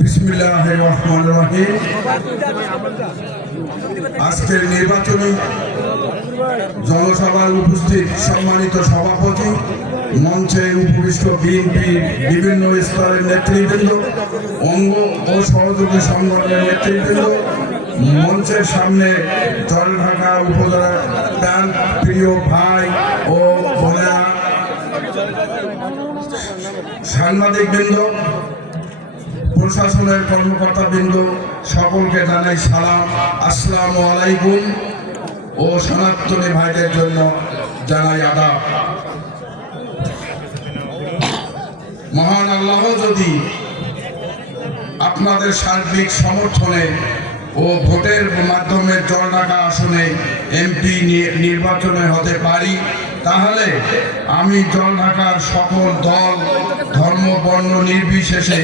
বিসমিল্লাহির রহমানির রহিম। আজকের নির্বাচনী জনসভায় উপস্থিত সম্মানিত সভাপতি, মঞ্চে উপবিষ্ট বিএনপির বিভিন্ন স্তরের নেতৃবৃন্দ, অঙ্গ ও সহযোগী সংগঠনের নেতৃবৃন্দ, মঞ্চের সামনে জলঢাকা উপজেলার প্রাণ প্রিয় ভাই ও বোনেরা, সাংবাদিকবৃন্দ, প্রশাসনের কর্মকর্তাবৃন্দ, সকলকে জানাই সালাম, আসসালামু আলাইকুম ও সনাতনী ভাইদের জন্য জানাই আদাব। মহান আল্লাহ যদি আপনাদের সার্বিক সমর্থনে ও ভোটের মাধ্যমে জলঢাকা আসনে এমপি নির্বাচনে হতে পারি, তাহলে আমি জলঢাকার সকল দল, ধর্ম, বর্ণ নির্বিশেষে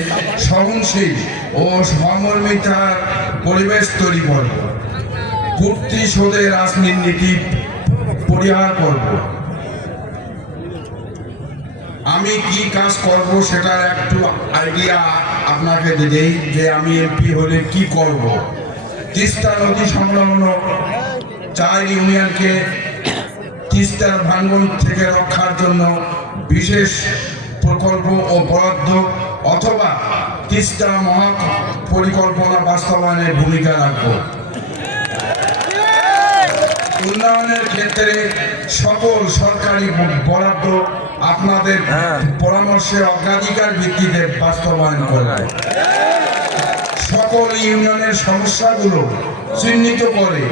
সহনশীল ও সমর্মিতার পরিবেশ তৈরি করব, প্রতিশোধের রাজনীতি পরিহার করব। আমি কি কাজ করব সেটার একটু আইডিয়া আপনাকে দেই যে আমি এমপি হলে কি করব। তিস্তা নদী সংলগ্ন 4 ইউনিয়নকে তিস্তার ভাঙন থেকে রক্ষার জন্য বিশেষ প্রকল্প ও বরাদ্দ অথবা তিস্তা মহা পরিকল্পনা বাস্তবায়নে ভূমিকা রাখব। উন্নয়নের ক্ষেত্রে সকল সরকারি বরাদ্দ আপনাদের পরামর্শে অগ্রাধিকার ভিত্তিতে বাস্তবায়ন করব। সকল ইউনিয়নের সমস্যাগুলো চিহ্নিত করে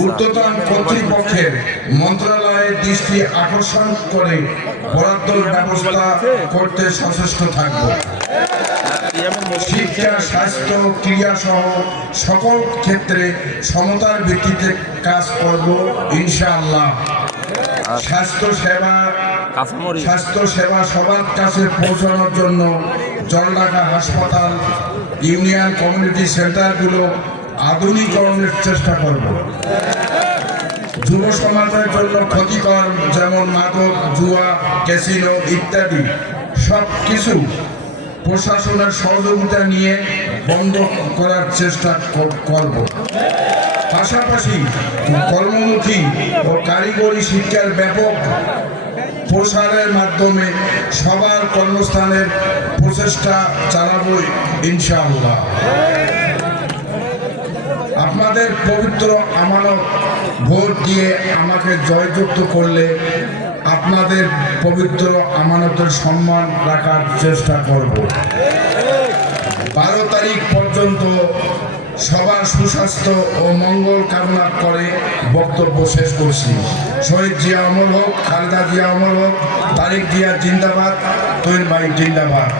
ঊর্ধ্বতন কর্তৃপক্ষের মন্ত্রণালয়ের দৃষ্টি আকর্ষণ করে বরাদ্দর ব্যবস্থা করতে সচেষ্ট থাকব। শিক্ষা, স্বাস্থ্য, ক্রীড়া সহ সকল ক্ষেত্রে সমতার ভিত্তিতে কাজ করব ইনশাআল্লাহ। স্বাস্থ্য সেবা সবার কাছে পৌঁছানোর জন্য জলঢাকা হাসপাতাল, ইউনিয়ন কমিউনিটি সেন্টারগুলো আধুনিকরণের চেষ্টা করব। যুব সমাজের জন্য ক্ষতিকর যেমন মাদক, জুয়া, ক্যাসিনো ইত্যাদি সব কিছু প্রশাসনের সহযোগিতা নিয়ে বন্ধ করার চেষ্টা করব। পাশাপাশি কর্মমুখী ও কারিগরি শিক্ষার ব্যাপক প্রসারের মাধ্যমে সবার কর্মস্থানের প্রচেষ্টা চালাবো ইনশাআল্লাহ। আপনাদের পবিত্র আমানত ভোট দিয়ে আমাকে জয়যুক্ত করলে আপনাদের পবিত্র আমানতের সম্মান রাখার চেষ্টা করব। 12 তারিখ পর্যন্ত সবার সুস্বাস্থ্য ও মঙ্গল কামনা করে বক্তব্য শেষ করছি। শহীদ জিয়া অমর হোক, খালেদা জিয়া অমর হোক, তারেক জিয়া জিন্দাবাদ, তৈর ভাই জিন্দাবাদ।